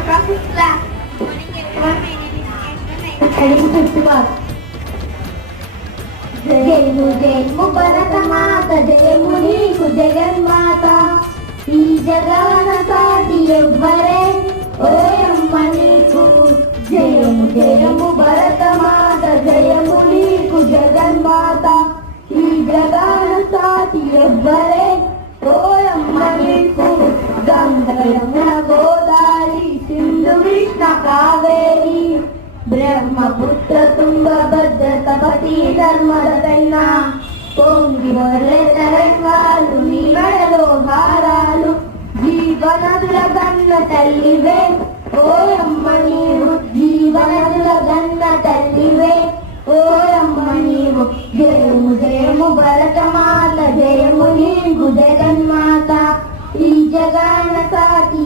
from his class. Morning everyone, my name is Ashwin. Heading fifth class. జయము జయము భరతమాత జయము నీకు జగన్మాత ఈ జగన సాటి ఎవ్వరే ఓయమ్మ నీకు జయము జయము భరతమాత జయము నీకు జగన్మాత ఈ జగన సాటి ఎవ్వరే ఓయమ్మ నీకు గంగ యమున గోదావరి సింధు కృష్ణ కావేరి బ్రహ్మపుత్ర తుంగభద్ర తపతి ధర్మద పెన్న పొంగి వరలే తరంగాలు నీ మెడలో హారాలు జీవనదుల గన్న తల్లివే ఓయమ్మ నీవు జీవనదుల గన్న తల్లివే ఓయమ్మ నీవు జయము జయము భరతమాత జయము నీకు జగన్మాత ఈ జగన్న సాటి